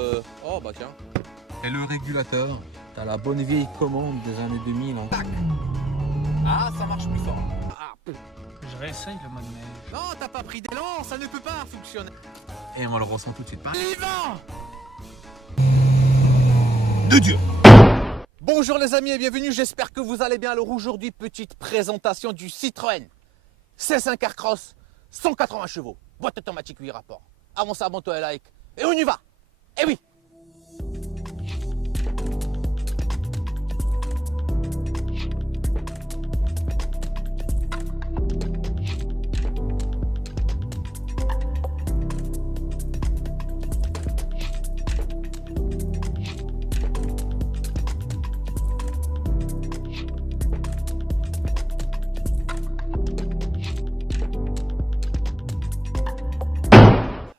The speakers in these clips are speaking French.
Oh bah tiens. Et le régulateur, t'as la bonne vieille commande des années 2000. Hein. Tac. Ah, ça marche plus fort. Ah. Je réessaye le mode neige. Non, t'as pas pris d'élan, ça ne peut pas fonctionner. Et on le ressent tout de suite. Vivant De Dieu. Bonjour les amis et bienvenue, j'espère que vous allez bien. Alors aujourd'hui, petite présentation du Citroën C5 Aircross, 180 chevaux, boîte automatique 8 rapports. Avant ça, abonne-toi et like, et on y va. Eh oui.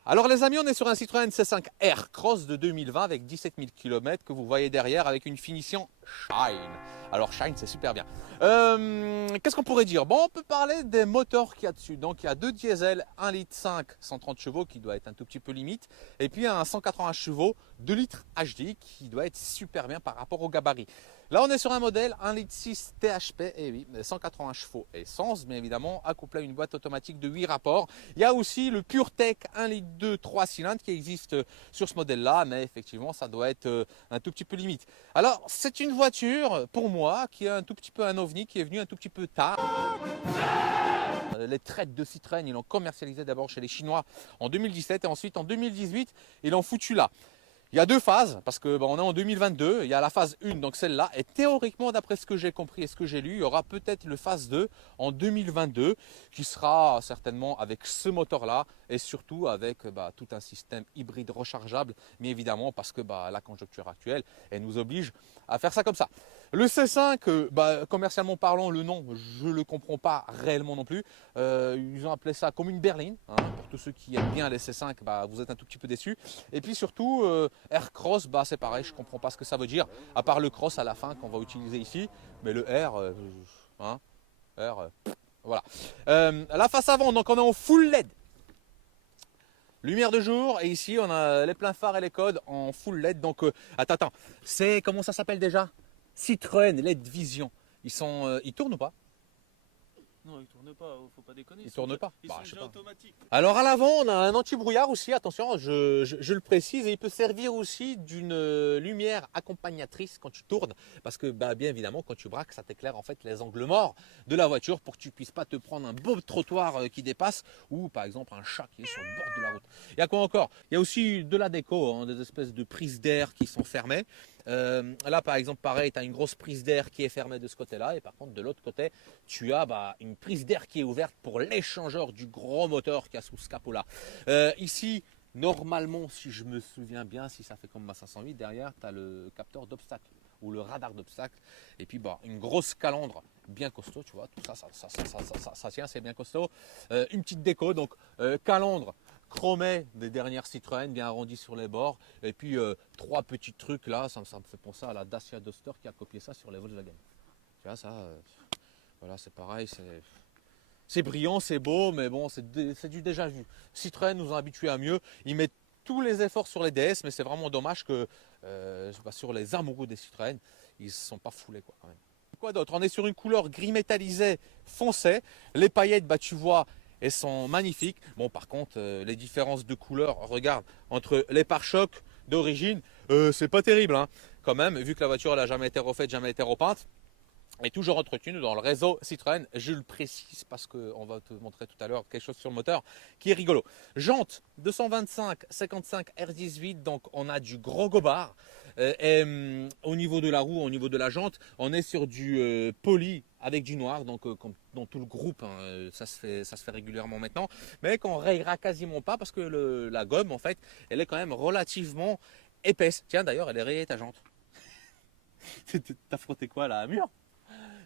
Alors les amis, on est sur un Citroën C5 Aircross de 2020 avec 17 000 km que vous voyez derrière avec une finition Shine. Alors Shine, c'est super bien. Qu'est-ce qu'on pourrait dire? Bon, on peut parler des moteurs qu'il y a dessus. Donc il y a deux diesels, 1,5 litre, 130 chevaux qui doit être un tout petit peu limite. Et puis un 180 chevaux, 2 litres HD qui doit être super bien par rapport au gabarit. Là, on est sur un modèle 1,6 litre THP, et oui, 180 chevaux essence, mais évidemment, accouplé à une boîte automatique de 8 rapports. Il y a aussi le PureTech 1,2 litre 3 cylindres qui existe sur ce modèle-là, mais effectivement, ça doit être un tout petit peu limite. Alors, c'est une voiture, pour moi, qui est un tout petit peu un ovni, qui est venu un tout petit peu tard. Les traites de Citroën, ils l'ont commercialisé d'abord chez les Chinois en 2017 et ensuite en 2018, ils l'ont foutu là. Il y a deux phases, parce que on est en 2022, il y a la phase 1, donc celle-là, et théoriquement, d'après ce que j'ai compris et ce que j'ai lu, il y aura peut-être le phase 2 en 2022, qui sera certainement avec ce moteur-là, et surtout avec tout un système hybride rechargeable, mais évidemment parce que la conjoncture actuelle, elle nous oblige à faire ça comme ça. Le C5, commercialement parlant, le nom, je ne le comprends pas réellement non plus. Ils ont appelé ça comme une berline. Hein. Pour tous ceux qui aiment bien les C5, vous êtes un tout petit peu déçus. Et puis surtout, Aircross, c'est pareil, je ne comprends pas ce que ça veut dire, à part le cross à la fin qu'on va utiliser ici. Mais le R, voilà. La face avant, donc on est en full LED. Lumière de jour, et ici on a les pleins phares et les codes en full LED. Donc, attends, c'est comment ça s'appelle déjà? Citroën LED Vision. Ils tournent ou pas? Non, il tourne pas, faut pas déconner. Ils tournent pas. Ils sont Je sais déjà pas. automatiques. Alors à l'avant, on a un anti-brouillard aussi, attention, je le précise, et il peut servir aussi d'une lumière accompagnatrice quand tu tournes, parce que bien évidemment, quand tu braques, ça t'éclaire en fait les angles morts de la voiture pour que tu puisses pas te prendre un beau trottoir qui dépasse, ou par exemple un chat qui est sur le bord de la route. Il y a quoi encore? Il y a aussi de la déco, hein, des espèces de prises d'air qui sont fermées. Là par exemple pareil, tu as une grosse prise d'air qui est fermée de ce côté là, et par contre de l'autre côté tu as une prise d'air qui est ouverte pour l'échangeur du gros moteur qu'il y a sous ce capot là. Ici normalement, si je me souviens bien, si ça fait comme ma 508, derrière tu as le capteur d'obstacle ou le radar d'obstacle, et puis une grosse calandre bien costaud, tu vois, tout ça tient, c'est bien costaud. Une petite déco, donc calandre chromé des dernières Citroën, bien arrondi sur les bords, et puis trois petits trucs là, ça me fait penser à la Dacia Duster qui a copié ça sur les Volkswagen. Tu vois ça, voilà, c'est pareil, c'est brillant, c'est beau, mais bon, c'est du déjà vu. Citroën nous a habitués à mieux, ils mettent tous les efforts sur les DS, mais c'est vraiment dommage que sur les amoureux des Citroën, ils ne se sont pas foulés quoi, quand même. Quoi d'autre? On est sur une couleur gris métallisé foncé, les paillettes, tu vois, elles sont magnifiques. Bon, par contre, les différences de couleur, regarde, entre les pare-chocs d'origine, c'est pas terrible, hein, quand même, vu que la voiture n'a jamais été refaite, jamais été repeinte. Et toujours entretenue dans le réseau Citroën, je le précise parce qu'on va te montrer tout à l'heure quelque chose sur le moteur qui est rigolo. Jantes 225 55 R18, donc on a du gros gobard. Au niveau de la roue, au niveau de la jante, on est sur du poli avec du noir, donc comme dans tout le groupe, hein, ça se fait régulièrement maintenant, mais qu'on rayera quasiment pas parce que la gomme en fait, elle est quand même relativement épaisse. Tiens d'ailleurs, elle est rayée ta jante. T'as frotté quoi là, un mur?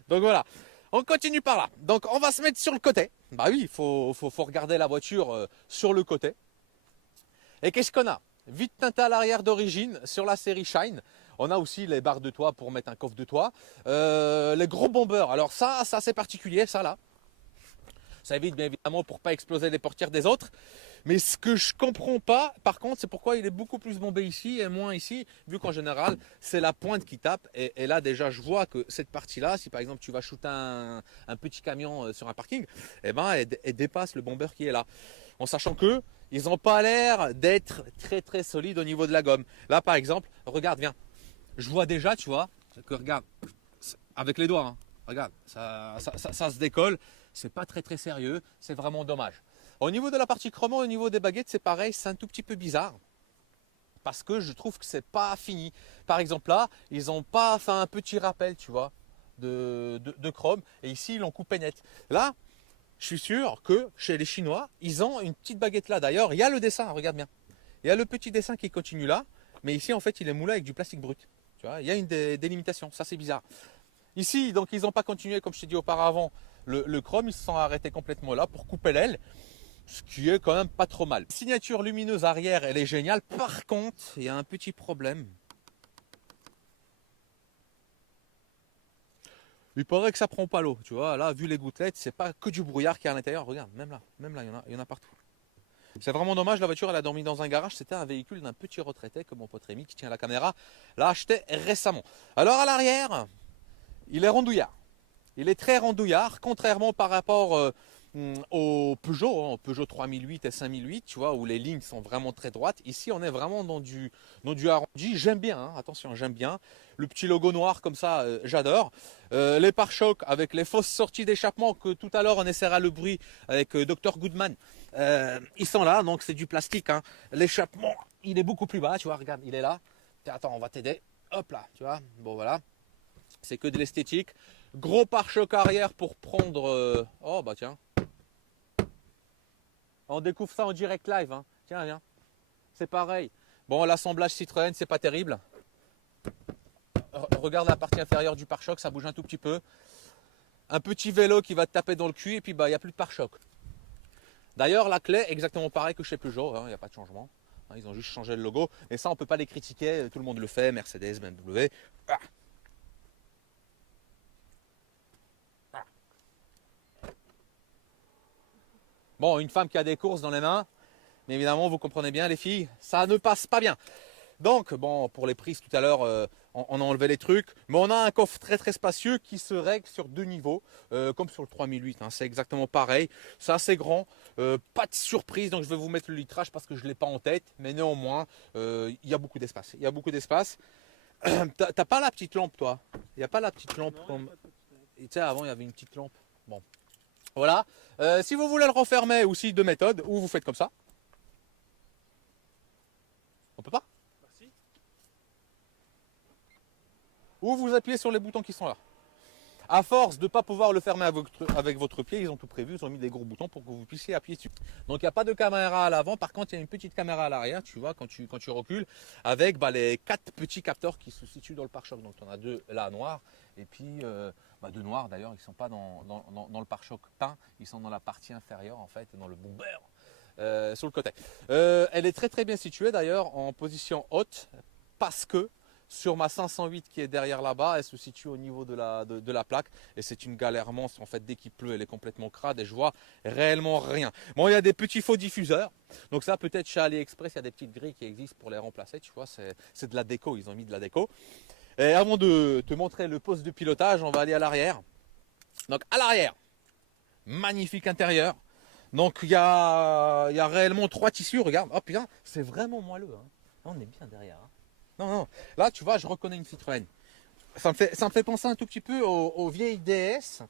Donc voilà, on continue par là. Donc on va se mettre sur le côté. Bah oui, il faut regarder la voiture sur le côté. Et qu'est-ce qu'on a? Vide teinté à l'arrière d'origine sur la série Shine. On a aussi les barres de toit pour mettre un coffre de toit. Les gros bombers, alors ça c'est particulier, ça là. Ça évite bien évidemment pour ne pas exploser les portières des autres. Mais ce que je comprends pas, par contre, c'est pourquoi il est beaucoup plus bombé ici et moins ici, vu qu'en général, c'est la pointe qui tape. Et là, déjà, je vois que cette partie-là, si par exemple tu vas shooter un petit camion sur un parking, eh ben, elle dépasse le bomber qui est là. En sachant que ils n'ont pas l'air d'être très très solides au niveau de la gomme. Là, par exemple, regarde, viens. Je vois déjà, tu vois, que regarde, avec les doigts, hein, regarde, ça se décolle. C'est pas très très sérieux, c'est vraiment dommage. Au niveau de la partie chromo, au niveau des baguettes, c'est pareil, c'est un tout petit peu bizarre. Parce que je trouve que c'est pas fini. Par exemple là, ils n'ont pas fait un petit rappel, tu vois, de chrome. Et ici, ils l'ont coupé net. Là, je suis sûr que chez les Chinois, ils ont une petite baguette là. D'ailleurs, il y a le dessin, regarde bien. Il y a le petit dessin qui continue là. Mais ici, en fait, il est moulé avec du plastique brut. Tu vois, il y a une délimitation. Ça, c'est bizarre. Ici, donc, ils n'ont pas continué, comme je t'ai dit auparavant, le chrome. Ils se sont arrêtés complètement là pour couper l'aile. Ce qui est quand même pas trop mal. Signature lumineuse arrière, elle est géniale. Par contre, il y a un petit problème. Il paraît que ça prend pas l'eau. Tu vois, là, vu les gouttelettes, c'est pas que du brouillard qui est à l'intérieur. Regarde, même là, il y en a partout. C'est vraiment dommage, la voiture, elle a dormi dans un garage. C'était un véhicule d'un petit retraité, comme mon pote Rémi, qui tient la caméra, l'a acheté récemment. Alors, à l'arrière, il est rondouillard. Il est très rondouillard, contrairement par rapport au Peugeot, au Peugeot 3008 et 5008, tu vois, où les lignes sont vraiment très droites. Ici, on est vraiment dans du arrondi. J'aime bien, hein, attention, j'aime bien. Le petit logo noir comme ça, j'adore. Les pare-chocs avec les fausses sorties d'échappement que tout à l'heure on essaiera le bruit avec Dr Goodman. Ils sont là, donc c'est du plastique. Hein. L'échappement, il est beaucoup plus bas, tu vois, regarde, il est là. Attends, on va t'aider. Hop là, tu vois. Bon, voilà. C'est que de l'esthétique. Gros pare-choc arrière pour prendre... Oh, bah tiens. On découvre ça en direct live. Hein. Tiens, viens. C'est pareil. Bon, l'assemblage Citroën, c'est pas terrible. Regarde la partie inférieure du pare-choc, ça bouge un tout petit peu. Un petit vélo qui va te taper dans le cul et puis bah il n'y a plus de pare-choc. D'ailleurs, la clé, exactement pareil que chez Peugeot, il n'y a pas de changement. Ils ont juste changé le logo. Et ça, on ne peut pas les critiquer, tout le monde le fait, Mercedes, BMW. Ah. Bon, une femme qui a des courses dans les mains, mais évidemment, vous comprenez bien, les filles, ça ne passe pas bien. Donc, bon, pour les prises tout à l'heure, on a enlevé les trucs, mais on a un coffre très très spacieux qui se règle sur 2 niveaux, comme sur le 3008, hein, c'est exactement pareil, c'est assez grand, pas de surprise, donc je vais vous mettre le litrage parce que je ne l'ai pas en tête, mais néanmoins, il y a beaucoup d'espace, il y a beaucoup d'espace. T'as pas la petite lampe, toi? Il n'y a pas la petite lampe comme... Tu sais, avant, il y avait une petite lampe. Bon, voilà. Si vous voulez le refermer, aussi deux méthodes, ou vous faites comme ça. On peut pas? Merci. Ou vous appuyez sur les boutons qui sont là. À force de ne pas pouvoir le fermer avec votre pied, ils ont tout prévu, ils ont mis des gros boutons pour que vous puissiez appuyer dessus. Donc il n'y a pas de caméra à l'avant, par contre il y a une petite caméra à l'arrière, tu vois, quand tu recules, avec les 4 petits capteurs qui se situent dans le pare-choc. Donc tu en as 2 là noirs, et puis 2 noirs d'ailleurs, ils ne sont pas dans le pare-choc peint, ils sont dans la partie inférieure en fait, dans le bomber. Sur le côté. Elle est très très bien située d'ailleurs en position haute parce que sur ma 508 qui est derrière là-bas, elle se situe au niveau de la plaque et c'est une galère monstre en fait. Dès qu'il pleut, elle est complètement crade et je vois réellement rien. Bon, il y a des petits faux diffuseurs, donc ça peut-être chez AliExpress, il y a des petites grilles qui existent pour les remplacer, tu vois, c'est de la déco, ils ont mis de la déco. Et avant de te montrer le poste de pilotage, on va aller à l'arrière. Donc à l'arrière, magnifique intérieur. Donc il y a réellement 3 tissus, regarde, oh putain, c'est vraiment moelleux. Hein. On est bien derrière. Hein. Non, là tu vois, je reconnais une Citroën. Ça me fait penser un tout petit peu aux vieilles DS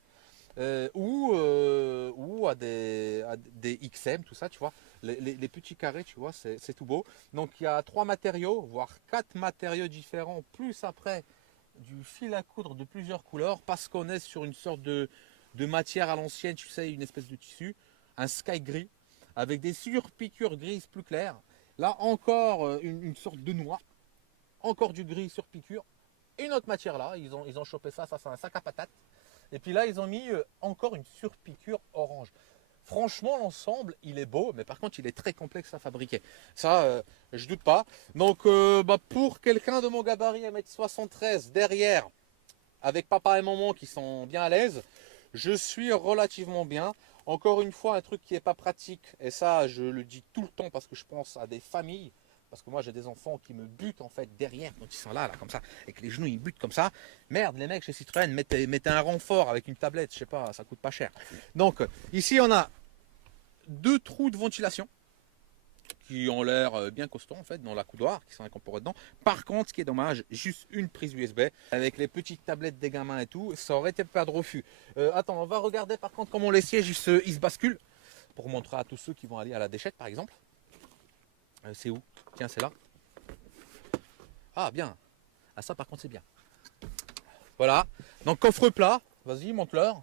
ou à des XM, tout ça, tu vois. Les petits carrés, tu vois, c'est tout beau. Donc il y a 3 matériaux, voire 4 matériaux différents, plus après du fil à coudre de plusieurs couleurs, parce qu'on est sur une sorte de matière à l'ancienne, tu sais, une espèce de tissu, un sky gris, avec des surpiqûres grises plus claires. Là encore, une sorte de noir, encore du gris sur piqûre. Et une autre matière là, ils ont chopé ça c'est un sac à patates. Et puis là, ils ont mis encore une surpiqûre orange. Franchement, l'ensemble, il est beau, mais par contre, il est très complexe à fabriquer. Ça, je doute pas. Donc, pour quelqu'un de mon gabarit 1m73 derrière, avec papa et maman qui sont bien à l'aise, je suis relativement bien. Encore une fois, un truc qui n'est pas pratique, et ça je le dis tout le temps parce que je pense à des familles, parce que moi j'ai des enfants qui me butent en fait derrière quand ils sont là comme ça, et que les genoux ils butent comme ça. Merde, les mecs chez Citroën, mettez un renfort avec une tablette, je sais pas, ça coûte pas cher. Donc ici on a deux trous de ventilation qui ont l'air bien costauds en fait dans la coudoir, qui sont incorporés dedans. Par contre, ce qui est dommage, juste une prise USB avec les petites tablettes des gamins et tout, ça aurait été pas de refus. Attends, on va regarder par contre comment les sièges ils se basculent pour montrer à tous ceux qui vont aller à la déchette par exemple. C'est où? Tiens, c'est là. Ah bien. Ah ça par contre c'est bien. Voilà. Donc coffre plat. Vas-y, monte-leur.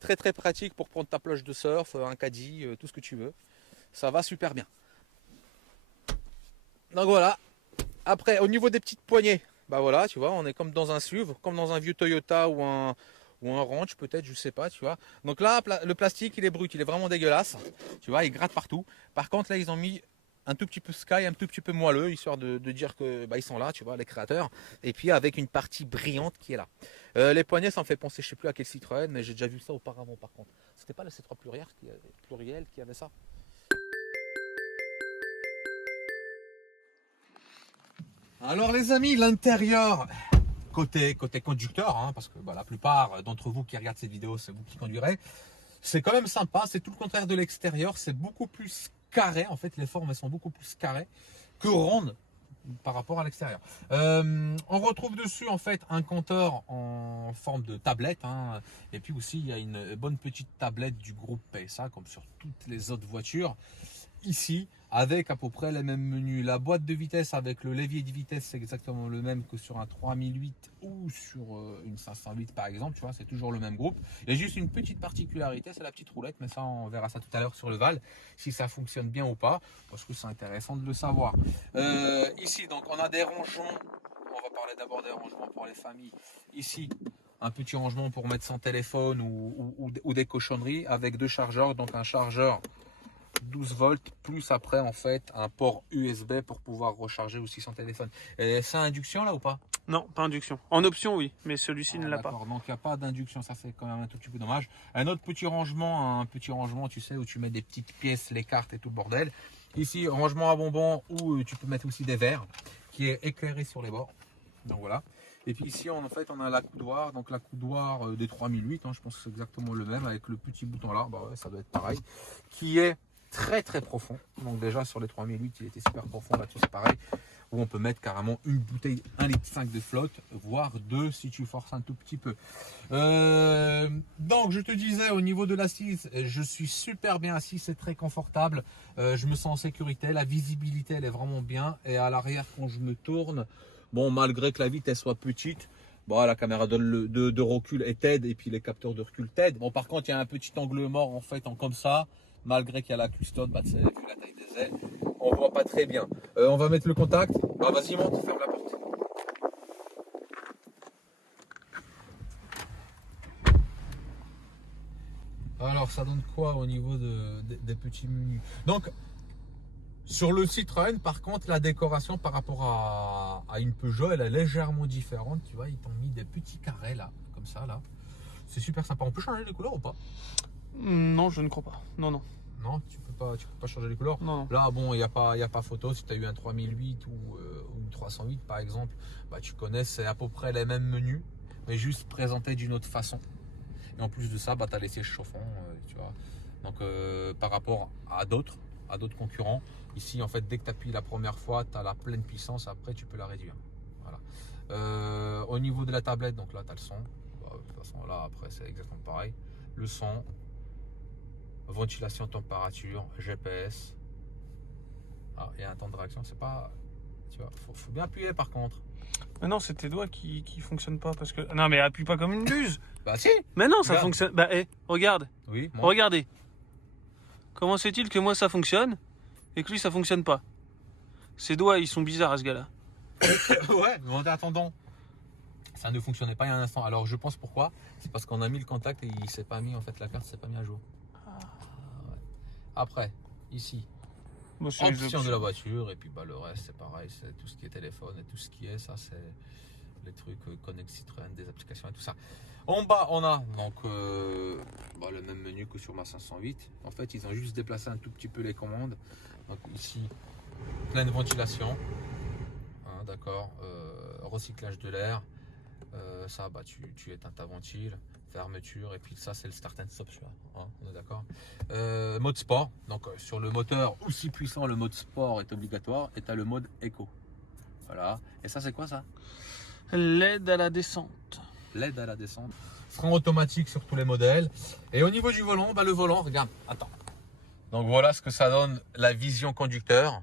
Très très pratique pour prendre ta planche de surf, un caddie, tout ce que tu veux. Ça va super bien. Donc voilà. Après, au niveau des petites poignées, bah voilà, tu vois, on est comme dans un SUV, comme dans un vieux Toyota ou un Ranch peut-être, je sais pas, tu vois. Donc là, le plastique, il est brut, il est vraiment dégueulasse. Tu vois, il gratte partout. Par contre, là, ils ont mis un tout petit peu sky, un tout petit peu moelleux, histoire de dire que bah, ils sont là, tu vois, les créateurs. Et puis avec une partie brillante qui est là. Les poignées, ça me fait penser, je sais plus à quel Citroën, mais j'ai déjà vu ça auparavant par contre. C'était pas le C3 pluriel qui avait ça. Alors les amis, l'intérieur, côté conducteur, hein, parce que bah, la plupart d'entre vous qui regardent cette vidéo, c'est vous qui conduirez, c'est quand même sympa, c'est tout le contraire de l'extérieur, c'est beaucoup plus carré, en fait les formes elles sont beaucoup plus carrées que rondes par rapport à l'extérieur. On retrouve dessus en fait un compteur en forme de tablette, hein, et puis aussi il y a une bonne petite tablette du groupe PSA comme sur toutes les autres voitures. Ici, avec à peu près les mêmes menus. La boîte de vitesse avec le levier de vitesse, c'est exactement le même que sur un 3008 ou sur une 508 par exemple. Tu vois, c'est toujours le même groupe. Il y a juste une petite particularité, c'est la petite roulette, mais ça, on verra ça tout à l'heure sur le Val, si ça fonctionne bien ou pas, parce que c'est intéressant de le savoir. Ici, donc, on a des rangements. On va parler d'abord des rangements pour les familles. Ici, un petit rangement pour mettre son téléphone ou des cochonneries avec deux chargeurs, donc un chargeur 12 volts plus après en fait un port USB pour pouvoir recharger aussi son téléphone. Et c'est induction là ou pas? Non, pas induction. En option, oui, mais celui-ci ne l'a pas. D'accord, donc il n'y a pas d'induction, ça c'est quand même un tout petit peu dommage. Un autre petit rangement, tu sais, où tu mets des petites pièces, les cartes et tout le bordel. Ici, rangement à bonbons où tu peux mettre aussi des verres qui est éclairé sur les bords. Donc voilà. Et puis ici, en fait, on a la coudoir, donc la coudoir des 3008, hein, je pense que c'est exactement le même avec le petit bouton là, bah ouais, ça doit être pareil, qui est très très profond. Donc déjà sur les 3008 il était super profond, là-dessus c'est pareil, où on peut mettre carrément une bouteille 1,5 litre de flotte, voire deux si tu forces un tout petit peu. Donc je te disais au niveau de l'assise, je suis super bien assis, c'est très confortable, je me sens en sécurité, la visibilité elle est vraiment bien, et à l'arrière quand je me tourne, bon malgré que la vitre elle soit petite, bon, la caméra de recul est TED et puis les capteurs de recul TED. Bon, par contre, il y a un petit angle mort en fait en comme ça. Malgré qu'il y a la custode, bah, vu la taille des ailes, on voit pas très bien. On va mettre le contact. Bah, vas-y, monte, ferme la porte. Alors, ça donne quoi au niveau des petits menus? Donc, sur le Citroën, par contre, la décoration par rapport à une Peugeot, elle est légèrement différente. Tu vois, ils t'ont mis des petits carrés là, comme ça, là. C'est super sympa. On peut changer les couleurs ou pas? Non, je ne crois pas. Non, non. Non, tu peux pas changer les couleurs. Non. Là, bon, il n'y a pas photo. Si tu as eu un 3008 ou une 308 par exemple, bah, tu connais, c'est à peu près les mêmes menus, mais juste présentés d'une autre façon. Et en plus de ça, bah, tu as les sièges chauffants, tu vois. Donc, par rapport à d'autres concurrents, ici, en fait, dès que tu appuies la première fois, tu as la pleine puissance. Après, tu peux la réduire. Voilà. Au niveau de la tablette, donc là, tu as le son. Bah, de toute façon, là, après, c'est exactement pareil. Le son. Ventilation, température, GPS. Ah, il y a un temps de réaction, c'est pas. Tu vois, faut bien appuyer par contre. Mais non, c'est tes doigts qui fonctionnent pas parce que. Non, mais appuie pas comme une buse. Bah si. Mais non, ça Regarde. fonctionne. Bah, regarde. Oui, moi. Regardez. Comment se fait-il que moi ça fonctionne et que lui ça fonctionne pas? Ses doigts ils sont bizarres à ce gars-là. Ouais, mais en attendant, ça ne fonctionnait pas il y a un instant. Alors je pense pourquoi. C'est parce qu'on a mis le contact et il s'est pas mis, en fait, la carte s'est pas mis à jour. Ouais. Après, ici. Bon, c'est les Option de options. la voiture, et puis bah, le reste c'est pareil, c'est tout ce qui est téléphone et tout ce qui est, ça c'est les trucs Connect Citroën, des applications et tout ça. En bas, on a donc le même menu que sur ma 508. En fait, ils ont juste déplacé un tout petit peu les commandes. Donc ici, pleine ventilation, hein, d'accord, recyclage de l'air. Ça, tu éteins ta ventile, fermeture, et puis ça, c'est le start and stop, celui-là, hein, on est d'accord. Mode sport, donc sur le moteur aussi puissant, le mode sport est obligatoire, et tu as le mode éco. Voilà. Et ça, c'est quoi ça? L'aide à la descente. L'aide à la descente. Frein automatique sur tous les modèles. Et au niveau du volant, le volant, regarde, attends. Donc voilà ce que ça donne, la vision conducteur.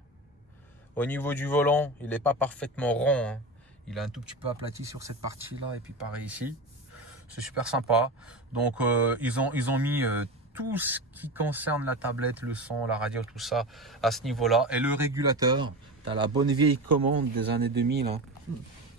Au niveau du volant, il n'est pas parfaitement rond, hein. Il est un tout petit peu aplati sur cette partie-là, et puis pareil ici. C'est super sympa. Donc ils ont mis tout ce qui concerne la tablette, le son, la radio, tout ça à ce niveau-là. Et le régulateur, tu as la bonne vieille commande des années 2000. Hein.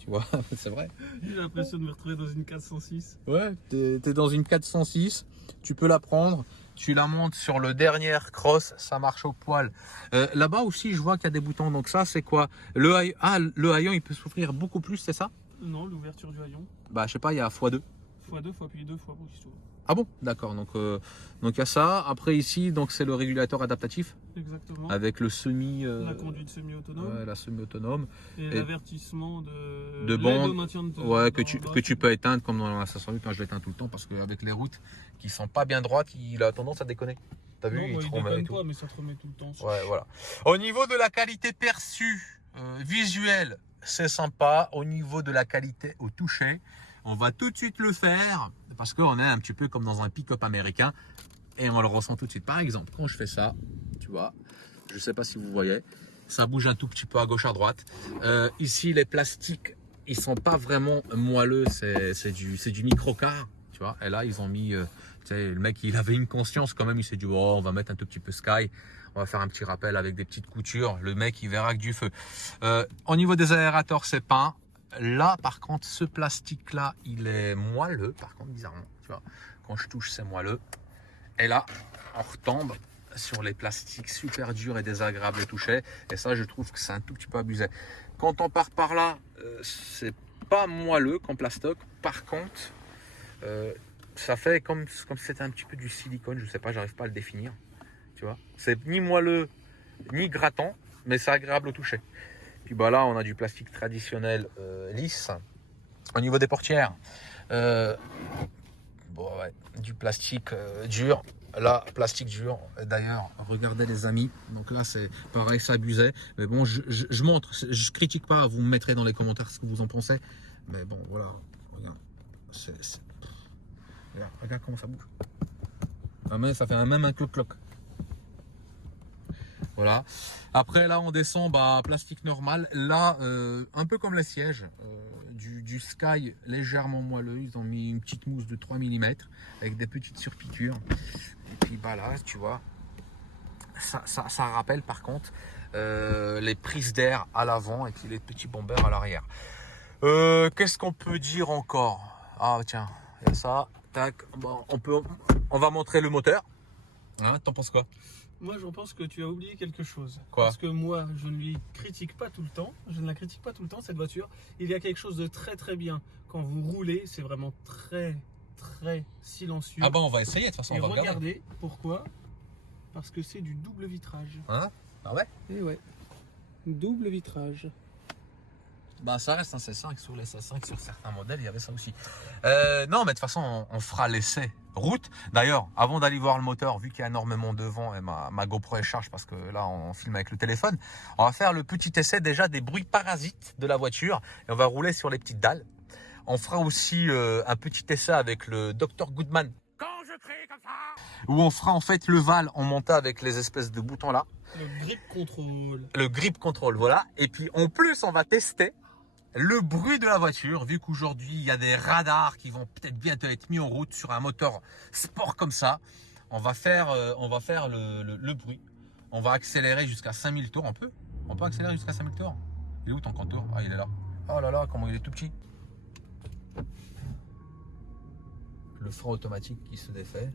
Tu vois, c'est vrai. J'ai l'impression de me retrouver dans une 406. Ouais, tu es dans une 406. Tu peux la prendre. Tu la montes sur le dernier cross, ça marche au poil. Là-bas aussi, je vois qu'il y a des boutons. Donc ça, c'est quoi? Le haillon, il peut s'ouvrir beaucoup plus, c'est ça? Non, l'ouverture du haillon. Je sais pas, il y a x2. x2, fois puis 2 fois pour qu'il s'ouvre. Ah bon? D'accord. Donc il y a ça. Après ici, donc c'est le régulateur adaptatif. Exactement. Avec le semi. La conduite semi-autonome. Ouais, la semi-autonome. Et l'avertissement de bande. l'aide au maintien de Ouais, que tu peux éteindre comme dans la 508. Moi, je l'éteins tout le temps parce qu'avec les routes qui sont pas bien droites, il a tendance à déconner. T'as vu? Non, il te déconne remet et pas, tout. mais ça te remet tout le temps. Ouais, voilà. Au niveau de la qualité perçue, visuelle, c'est sympa. Au niveau de la qualité au toucher, on va tout de suite le faire parce qu'on est un petit peu comme dans un pick-up américain et on le ressent tout de suite. Par exemple, quand je fais ça, tu vois, je sais pas si vous voyez, ça bouge un tout petit peu à gauche, à droite. Ici, les plastiques, ils sont pas vraiment moelleux, c'est du microcar, tu vois. Et là, ils ont mis, tu sais, le mec, il avait une conscience quand même. Il s'est dit, oh, on va mettre un tout petit peu Sky. On va faire un petit rappel avec des petites coutures. Le mec, il verra que du feu. Au niveau des aérateurs, c'est peint. Là, par contre, ce plastique-là, il est moelleux. Par contre, bizarrement, tu vois, quand je touche, c'est moelleux. Et là, on retombe sur les plastiques super durs et désagréables à toucher. Et ça, je trouve que c'est un tout petit peu abusé. Quand on part par là, c'est pas moelleux comme plastoc. Par contre, ça fait comme si c'était un petit peu du silicone. Je sais pas, j'arrive pas à le définir. Tu vois, c'est ni moelleux ni grattant, mais c'est agréable au toucher. Puis là, on a du plastique traditionnel lisse. Au niveau des portières, du plastique dur. Là, plastique dur. D'ailleurs, regardez les amis. Donc là, c'est pareil, ça abusait. Mais bon, je montre. Je critique pas. Vous me mettrez dans les commentaires ce que vous en pensez. Mais bon, voilà. Regarde. Regarde comment ça bouge. Ah, mais ça fait même un cloc-cloc. Voilà. Après là on descend, plastique normal. Là un peu comme les sièges, du Sky légèrement moelleux. Ils ont mis une petite mousse de 3 mm avec des petites surpiqûres. Et puis là tu vois, ça rappelle par contre les prises d'air à l'avant et puis les petits bombers à l'arrière. Qu'est-ce qu'on peut dire encore? Ah tiens, il y a ça. Tac. Bon, on va montrer le moteur. Hein, t'en penses quoi? Moi, j'en pense que tu as oublié quelque chose. Quoi? Parce que moi, je ne lui critique pas tout le temps. Je ne la critique pas tout le temps, cette voiture. Il y a quelque chose de très très bien. Quand vous roulez, c'est vraiment très très silencieux. Ah on va essayer de toute façon. Et on va regarder. regardez, pourquoi? Parce que c'est du double vitrage. Hein? Ah ouais? Et ouais. Double vitrage. Ça reste un C5 sur les C5, sur certains modèles, il y avait ça aussi. Non, mais de toute façon, on fera l'essai route. D'ailleurs, avant d'aller voir le moteur, vu qu'il y a énormément de vent et ma GoPro est charge parce que là, on filme avec le téléphone, on va faire le petit essai déjà des bruits parasites de la voiture et on va rouler sur les petites dalles. On fera aussi un petit essai avec le Dr Goodman. Quand je crie comme ça, où on fera en fait le Val en montée avec les espèces de boutons là. Le grip control. Le grip control, voilà. Et puis en plus, on va tester le bruit de la voiture, vu qu'aujourd'hui il y a des radars qui vont peut-être bientôt être mis en route sur un moteur sport comme ça. On va faire le bruit. On va accélérer jusqu'à 5000 tours. On peut accélérer jusqu'à 5000 tours. Il est où ton compteur? Ah, il est là. Oh là là, comment il est tout petit. Le frein automatique qui se défait.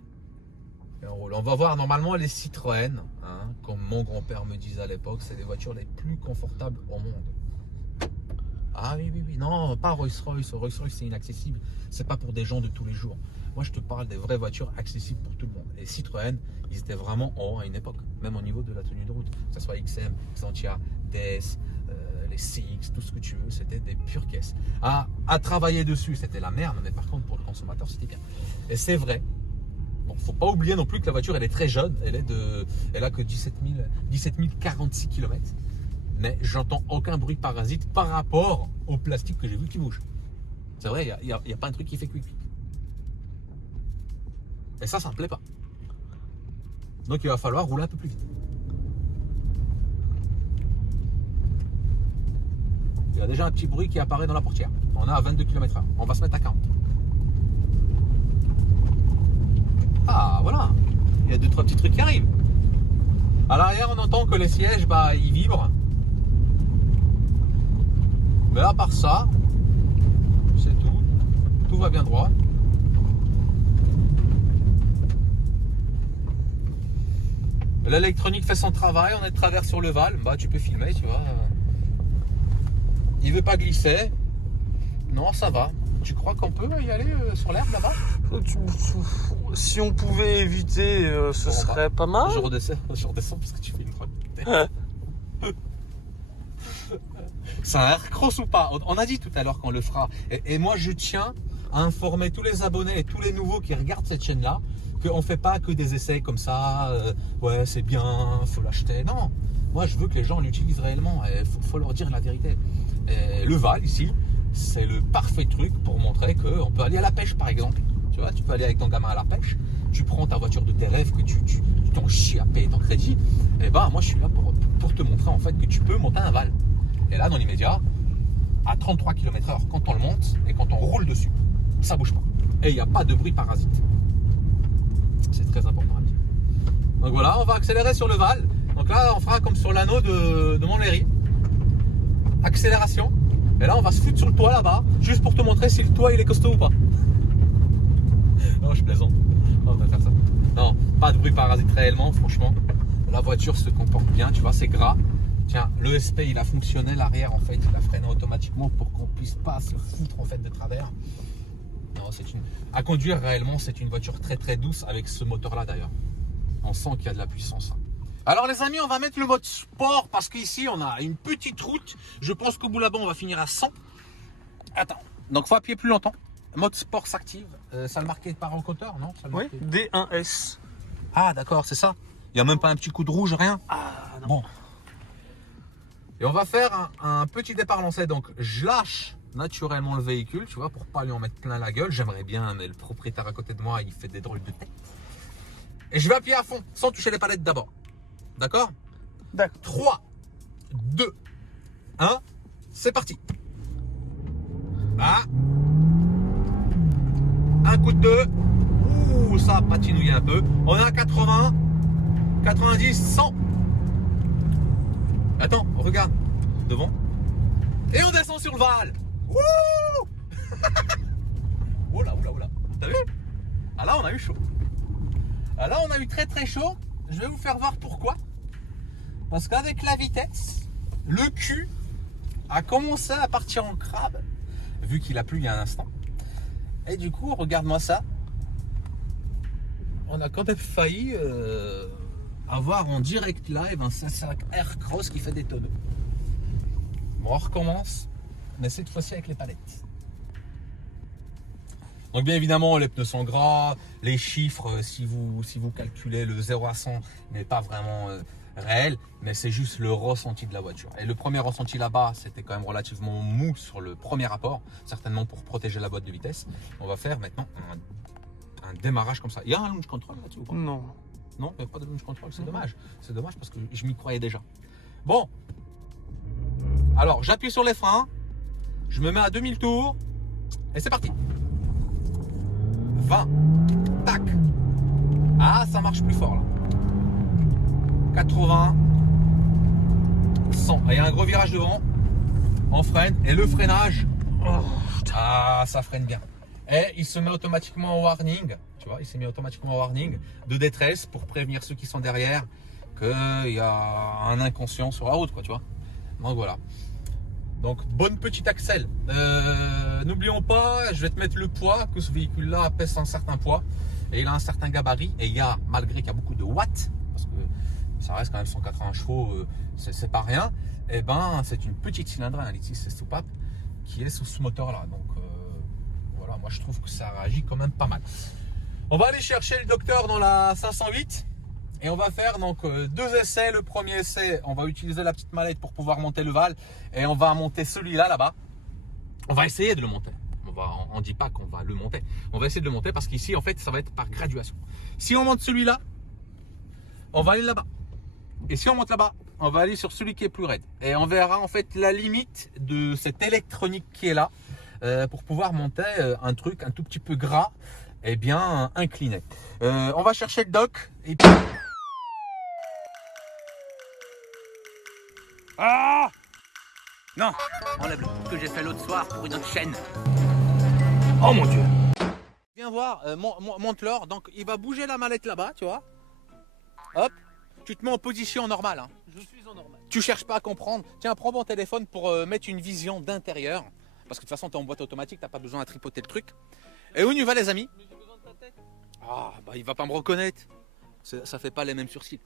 Et on roule. On va voir normalement les Citroën, hein, comme mon grand-père me disait à l'époque, c'est les voitures les plus confortables au monde. Ah oui, oui, oui. Non, pas Rolls-Royce. Rolls-Royce, c'est inaccessible. C'est pas pour des gens de tous les jours. Moi, je te parle des vraies voitures accessibles pour tout le monde. Et Citroën, ils étaient vraiment en haut à une époque, même au niveau de la tenue de route. Que ce soit XM, Xantia, DS, les CX, tout ce que tu veux, c'était des pures caisses. À travailler dessus, c'était la merde, mais par contre, pour le consommateur, c'était bien. Et c'est vrai. Bon, faut pas oublier non plus que la voiture, elle est très jeune. Elle a que 17 046 km. Mais j'entends aucun bruit parasite par rapport au plastique que j'ai vu qui bouge. C'est vrai, il n'y a pas un truc qui fait quick. Et ça me plaît pas. Donc il va falloir rouler un peu plus vite. Il y a déjà un petit bruit qui apparaît dans la portière. On est à 22 km/h. On va se mettre à 40. Ah voilà. Il y a 2-3 petits trucs qui arrivent. À l'arrière, on entend que les sièges, ils vibrent. Mais à part ça, c'est tout. Tout va bien droit. L'électronique fait son travail. On est de travers sur le Val. Tu peux filmer, tu vois. Il veut pas glisser. Non, ça va. Tu crois qu'on peut y aller sur l'herbe là-bas? Si on pouvait éviter, ce serait pas mal. Je redescends parce que tu fais une droite. C'est un aircross ou pas? On a dit tout à l'heure qu'on le fera. Et moi, je tiens à informer tous les abonnés et tous les nouveaux qui regardent cette chaîne-là qu'on ne fait pas que des essais comme ça. Ouais, c'est bien, faut l'acheter. Non, moi, je veux que les gens l'utilisent réellement. Il faut leur dire la vérité. Et le Val, ici, c'est le parfait truc pour montrer qu'on peut aller à la pêche, par exemple. Tu vois, tu peux aller avec ton gamin à la pêche. Tu prends ta voiture de tes rêves que tu t'en chies à payer ton crédit. Et moi, je suis là pour te montrer en fait que tu peux monter un Val. Et là, dans l'immédiat, à 33 km/h, quand on le monte et quand on roule dessus, ça bouge pas. Et il n'y a pas de bruit parasite. C'est très important à dire. Donc voilà, on va accélérer sur le Val. Donc là, on fera comme sur l'anneau de Montlhéry. Accélération. Et là, on va se foutre sur le toit là-bas, juste pour te montrer si le toit il est costaud ou pas. Non, je plaisante. On va faire ça. Non, pas de bruit parasite réellement, franchement. La voiture se comporte bien, tu vois, c'est gras. Tiens, l'ESP il a fonctionné, l'arrière en fait, il a freiné automatiquement pour qu'on puisse pas se foutre en fait de travers. Non, à conduire réellement, c'est une voiture très très douce avec ce moteur là d'ailleurs. On sent qu'il y a de la puissance. Alors les amis, on va mettre le mode sport parce qu'ici on a une petite route. Je pense qu'au bout là-bas on va finir à 100. Attends, donc faut appuyer plus longtemps. Mode sport s'active. Ça le marquait par encoder, non? Oui, D1S. Ah d'accord, c'est ça. Il n'y a même pas un petit coup de rouge, rien. Ah non. Bon. Et on va faire un petit départ lancé. Donc je lâche naturellement le véhicule, tu vois, pour pas lui en mettre plein la gueule. J'aimerais bien, mais le propriétaire à côté de moi, il fait des drôles de tête. Et je vais appuyer à fond, sans toucher les palettes d'abord. D'accord? D'accord. 3, 2, 1, c'est parti. Ah. Un coup de 2. Ouh, ça a patinouillé un peu. On est à 80, 90, 100. Attends, regarde. Devant. Et on descend sur le Val. Wouh. Oula, oula, oula. T'as vu? Ah là, on a eu chaud. Ah là, on a eu très très chaud. Je vais vous faire voir pourquoi. Parce qu'avec la vitesse, le cul a commencé à partir en crabe, vu qu'il a plu il y a un instant. Et du coup, regarde-moi ça. On a quand même failli avoir en direct live un 5.5 Aircross qui fait des tonneaux. Bon, on recommence, mais cette fois-ci avec les palettes. Donc bien évidemment, les pneus sont gras, les chiffres, si vous calculez le 0 à 100 n'est pas vraiment réel, mais c'est juste le ressenti de la voiture. Et le premier ressenti là-bas, c'était quand même relativement mou sur le premier rapport, certainement pour protéger la boîte de vitesse. On va faire maintenant un démarrage comme ça. Il y a un launch control là-dessus ou pas? Non. Non, il n'y a pas de launch control, c'est dommage. C'est dommage parce que je m'y croyais déjà. Bon, alors j'appuie sur les freins, je me mets à 2000 tours et c'est parti. 20, tac. Ah, ça marche plus fort là. 80, 100. Et il y a un gros virage devant. On freine et le freinage. Oh, ah, ça freine bien. Et il se met automatiquement en warning. Tu vois, il s'est mis automatiquement en warning de détresse pour prévenir ceux qui sont derrière qu'il y a un inconscient sur la route, quoi, tu vois. Donc voilà. Donc bonne petite axle. N'oublions pas, je vais te mettre le poids, que ce véhicule-là pèse un certain poids et il a un certain gabarit. Et il y a, malgré qu'il y a beaucoup de watts, parce que ça reste quand même 180 chevaux, c'est pas rien, et ben c'est une petite cylindrée, un 1,6 c'est soupape, qui est sous ce moteur-là. Donc voilà, moi je trouve que ça réagit quand même pas mal. On va aller chercher le docteur dans la 508. Et on va faire donc 2 essais. Le premier essai, on va utiliser la petite mallette pour pouvoir monter le Val. Et on va monter celui-là, là-bas. On va essayer de le monter. On ne dit pas qu'on va le monter. On va essayer de le monter parce qu'ici, en fait, ça va être par graduation. Si on monte celui-là, on va aller là-bas. Et si on monte là-bas, on va aller sur celui qui est plus raide. Et on verra en fait la limite de cette électronique qui est là pour pouvoir monter un truc un tout petit peu gras et bien incliné. On va chercher le doc et puis... Ah non, enlève-le, ce que j'ai fait l'autre soir pour une autre chaîne. Oh mon Dieu. Viens voir, monte-leur, donc il va bouger la mallette là-bas, tu vois. Hop, tu te mets en position normale. Hein. Je suis en normal. Tu cherches pas à comprendre. Tiens, prends mon téléphone pour mettre une vision d'intérieur. Parce que de toute façon, tu es en boîte automatique, t'as pas besoin de tripoter le truc. Et où on y va les amis? Mais j'ai besoin de ta tête. Ah, bah il va pas me reconnaître. Ça fait pas les mêmes sourcils.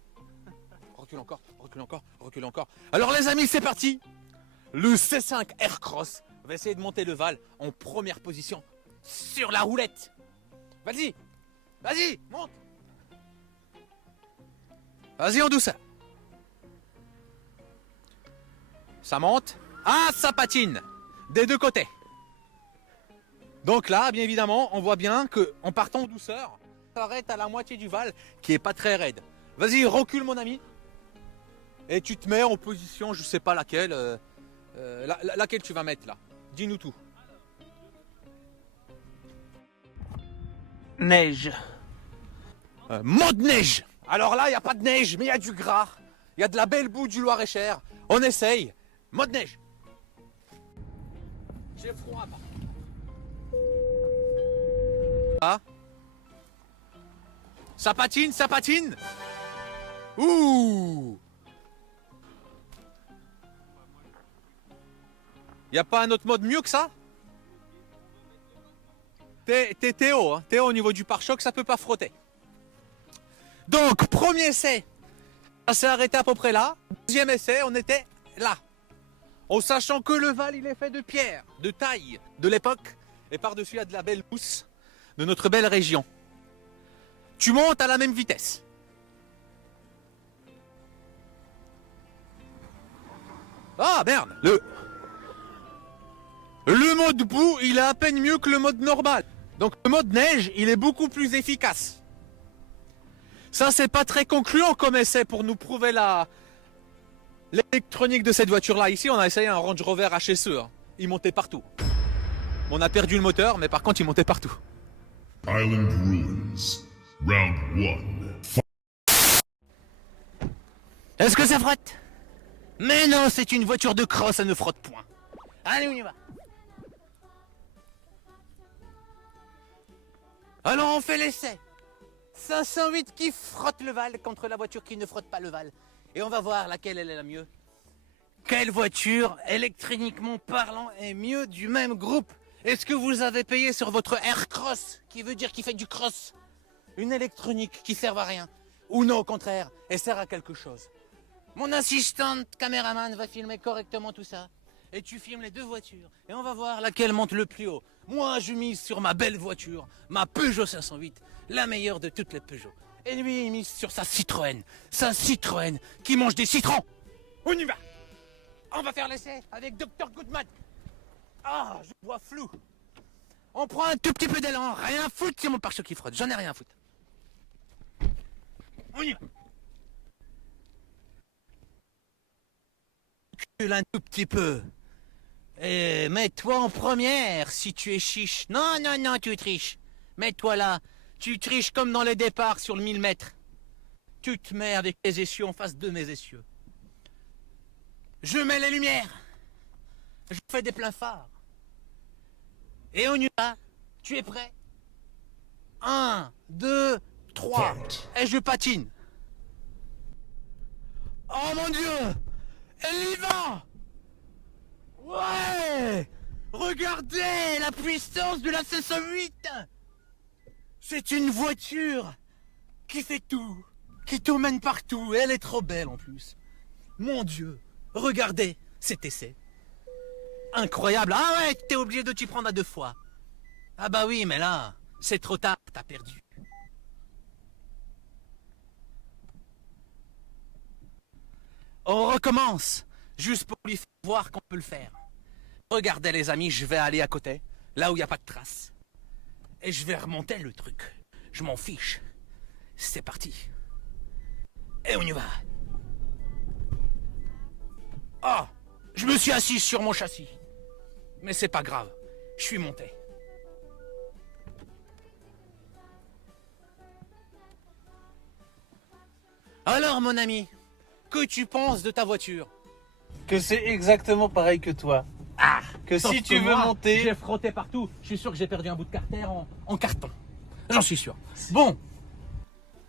Recule encore, recule encore, recule encore. Alors les amis, c'est parti. Le C5 Aircross va essayer de monter le Val en première position sur la roulette. Vas-y, vas-y, monte. Vas-y en douceur. Ça monte. Ah, ça patine des deux côtés. Donc là, bien évidemment, on voit bien qu'en partant en douceur, ça s'arrête à la moitié du Val qui est pas très raide. Vas-y, recule mon ami. Et tu te mets en position, je sais pas laquelle, laquelle tu vas mettre là. Dis-nous tout. Neige. Mode neige. Alors là, il n'y a pas de neige, mais il y a du gras. Il y a de la belle boue du Loir-et-Cher. On essaye. Mode neige. J'ai froid. Ah. Ça patine, ça patine. Ouh. Y a pas un autre mode mieux que ça? T'es Théo, hein. Théo au niveau du pare-choc, ça peut pas frotter. Donc, premier essai, ça s'est arrêté à peu près là. Deuxième essai, on était là. En sachant que le Val, il est fait de pierre, de taille, de l'époque. Et par-dessus, il y a de la belle mousse de notre belle région. Tu montes à la même vitesse. Ah, merde. Le mode boue, il est à peine mieux que le mode normal. Donc le mode neige, il est beaucoup plus efficace. Ça, c'est pas très concluant comme essai pour nous prouver l'électronique de cette voiture-là. Ici, on a essayé un Range Rover HSE. Hein. Il montait partout. On a perdu le moteur, mais par contre, il montait partout. Island Ruins, Round 1. Est-ce que ça frotte? Mais non, c'est une voiture de cross, ça ne frotte point. Allez, on y va. Alors on fait l'essai. 508 qui frotte le Val contre la voiture qui ne frotte pas le Val. Et on va voir laquelle elle est la mieux. Quelle voiture, électroniquement parlant, est mieux du même groupe? Est-ce que vous avez payé sur votre Aircross, qui veut dire qu'il fait du cross, une électronique qui sert à rien? Ou non, au contraire, elle sert à quelque chose? Mon assistante caméraman va filmer correctement tout ça. Et tu filmes les deux voitures. Et on va voir laquelle monte le plus haut. Moi, je mise sur ma belle voiture, ma Peugeot 508, la meilleure de toutes les Peugeot. Et lui, il mise sur sa Citroën qui mange des citrons. On y va. On va faire l'essai avec Dr Goodman. Ah, je vois flou. On prend un tout petit peu d'élan, rien à foutre, c'est mon pare-choc qui frotte, j'en ai rien à foutre. On y va. Recule un tout petit peu. Et mets-toi en première si tu es chiche. Non, non, non, tu triches. Mets-toi là. Tu triches comme dans les départs sur le 1000 mètres. Tu te mets avec les essieux en face de mes essieux. Je mets les lumières. Je fais des pleins phares. Et on y va. Tu es prêt? 1, 2, 3. Et je patine. Oh mon Dieu! Elle y va! Wow! Ouais! Regardez la puissance de la 508! C'est une voiture qui fait tout, qui t'emmène partout. Et elle est trop belle en plus. Mon Dieu, regardez cet essai. Incroyable. Ah ouais, t'es obligé de t'y prendre à 2 fois. Ah bah oui, mais là, c'est trop tard, t'as perdu. On recommence, juste pour lui faire voir qu'on peut le faire. Regardez les amis, je vais aller à côté, là où il n'y a pas de traces. Et je vais remonter le truc. Je m'en fiche. C'est parti. Et on y va. Oh, je me suis assis sur mon châssis. Mais c'est pas grave, je suis monté. Alors mon ami, que tu penses de ta voiture? Que c'est exactement pareil que toi. Ah, Que sauf si tu veux moi, monter... j'ai frotté partout. Je suis sûr que j'ai perdu un bout de carter en carton. J'en suis sûr. Bon,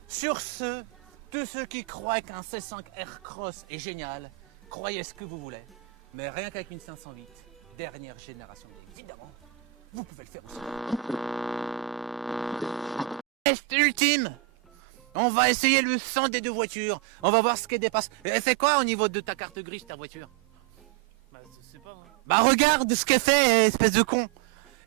sur ce, tous ceux qui croient qu'un C5 Aircross est génial, croyez ce que vous voulez. Mais rien qu'avec une 508, dernière génération, évidemment, vous pouvez le faire aussi. Test ultime. On va essayer le son des deux voitures. On va voir ce qui dépasse. Elle fait quoi au niveau de ta carte grise, ta voiture? Bah, je sais pas. Hein. Bah regarde ce qu'elle fait, espèce de con.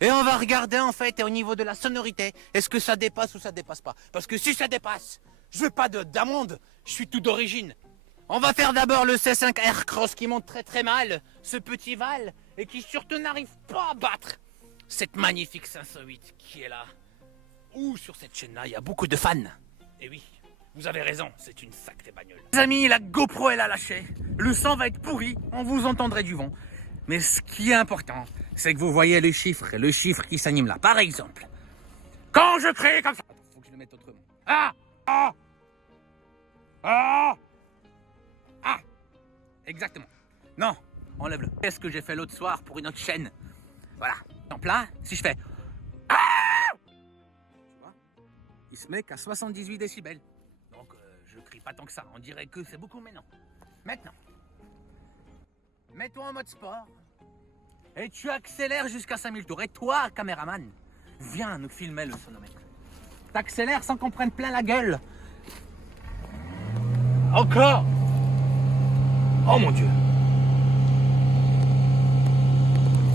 Et on va regarder en fait au niveau de la sonorité, est-ce que ça dépasse ou ça dépasse pas? Parce que si ça dépasse, je veux pas d'amende, je suis tout d'origine. On va faire d'abord le C5 Aircross qui monte très très mal, ce petit Val, et qui surtout n'arrive pas à battre cette magnifique 508 qui est là. Ouh, sur cette chaîne-là, il y a beaucoup de fans. Et oui, vous avez raison, c'est une sacrée bagnole. Les amis, la GoPro elle a lâché, le son va être pourri, on vous entendrait du vent. Mais ce qui est important, c'est que vous voyez le chiffre qui s'anime là. Par exemple, quand je crie comme ça... Attends, faut que je le mette autrement. Ah! Ah! Ah! Ah! Exactement. Non, enlève-le. Qu'est-ce que j'ai fait l'autre soir pour une autre chaîne? Voilà. Donc là, si je fais... Ah! Tu vois? Il se met qu'à 78 décibels. Donc je crie pas tant que ça. On dirait que c'est beaucoup, mais non. Maintenant. Mets-toi en mode sport et tu accélères jusqu'à 5000 tours. Et toi, caméraman, viens nous filmer le sonomètre. T'accélères sans qu'on prenne plein la gueule. Encore. Oh mon Dieu.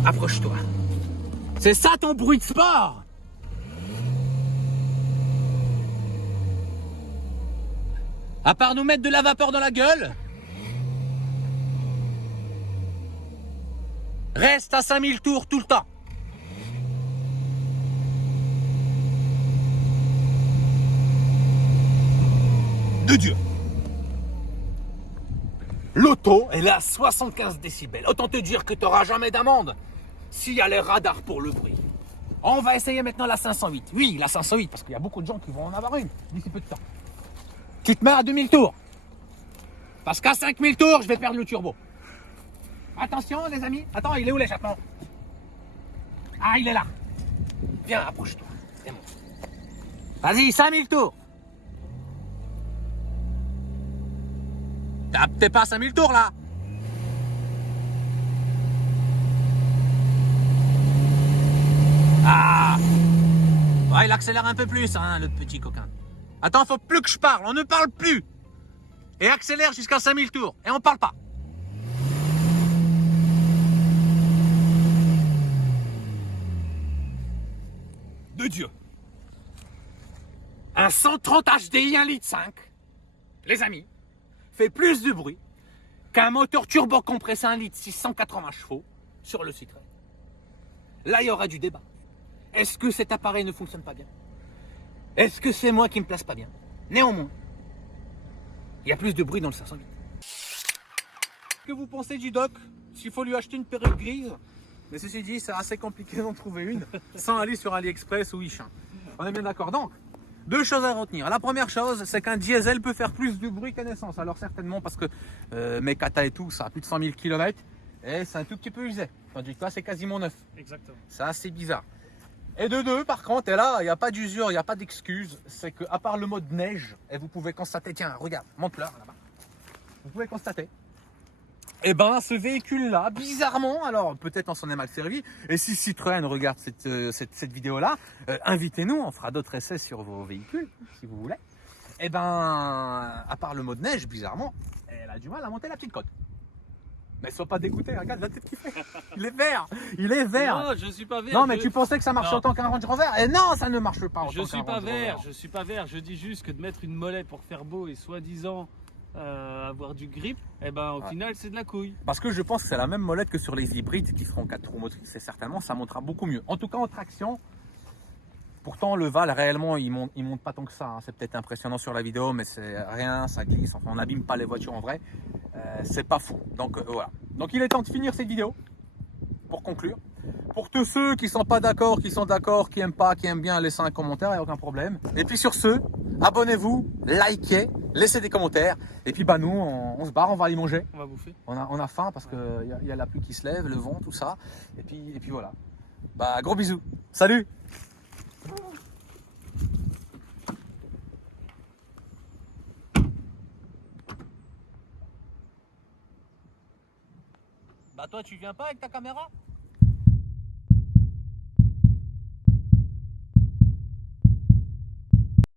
Approche-toi. C'est ça ton bruit de sport. À part nous mettre de la vapeur dans la gueule, reste à 5000 tours tout le temps. De Dieu. L'auto, elle est à 75 décibels. Autant te dire que tu n'auras jamais d'amende s'il y a les radars pour le bruit. On va essayer maintenant la 508. Oui, la 508, parce qu'il y a beaucoup de gens qui vont en avoir une d'ici peu de temps. Tu te mets à 2000 tours. Parce qu'à 5000 tours, je vais perdre le turbo. Attention les amis. Attends, il est où l'échappement? Ah, il est là. Viens, approche-toi. Vas-y, 5000 tours. T'es pas à 5000 tours là. Ah. Ouais, il accélère un peu plus, hein, le petit coquin. Attends, faut plus que je parle. On ne parle plus. Et accélère jusqu'à 5000 tours. Et on parle pas. De Dieu. Un 130 HDI 1,5 litre, les amis, fait plus de bruit qu'un moteur turbo compressé 1 litre 680 chevaux sur le Citroën. Là, il y aura du débat. Est-ce que cet appareil ne fonctionne pas bien? Est-ce que c'est moi qui me place pas bien? Néanmoins, il y a plus de bruit dans le 508. Que vous pensez du dock? S'il faut lui acheter une perruque grise? Mais ceci dit, c'est assez compliqué d'en trouver une sans aller sur AliExpress ou Wish. On est bien d'accord. Donc, deux choses à retenir. La première chose, c'est qu'un diesel peut faire plus de bruit qu'un essence. Alors certainement parce que mes Kata et tout, ça a plus de 100 000 km et c'est un tout petit peu usé. Tandis que là, c'est quasiment neuf. Exactement. C'est assez bizarre. Et de deux, par contre, et là, il n'y a pas d'usure, il n'y a pas d'excuse. C'est qu'à part le mode neige, et vous pouvez constater, tiens, regarde, monte là, là-bas. Vous pouvez constater Et ben ce véhicule-là, bizarrement, alors peut-être on s'en est mal servi, et si Citroën regarde cette vidéo-là, invitez-nous, on fera d'autres essais sur vos véhicules, si vous voulez. Et ben, à part le mode neige, bizarrement, elle a du mal à monter la petite côte. Mais sois pas dégoûté, regarde la tête qu'il fait. Il est vert, il est vert. Non, je suis pas vert. Non, mais tu pensais que ça marchait Non. autant qu'un Range Rover? Et non, ça ne marche pas autant Je suis qu'un pas Range Rover. vert, je suis pas vert. Je dis juste que de mettre une molette pour faire beau et soi-disant avoir du grip, eh ben au Ouais. final c'est de la couille. Parce que je pense que c'est la même molette que sur les hybrides qui feront 4 roues motrices et certainement ça montera beaucoup mieux. En tout cas en traction, pourtant le Val réellement il monte pas tant que ça. Hein. C'est peut-être impressionnant sur la vidéo mais c'est rien, ça glisse, enfin on n'abîme pas les voitures en vrai. C'est pas fou. Donc voilà. Donc il est temps de finir cette vidéo pour conclure. Pour tous ceux qui sont pas d'accord, qui sont d'accord, qui aiment pas, qui aiment bien, laissez un commentaire, il n'y a aucun problème. Et puis sur ce, abonnez-vous, likez, laissez des commentaires. Et puis bah nous, on se barre, on va aller manger. On va bouffer. On a faim parce qu'il y a la pluie qui se lève, le vent, tout ça. Et puis voilà. Bah gros bisous. Salut! Bah toi tu viens pas avec ta caméra?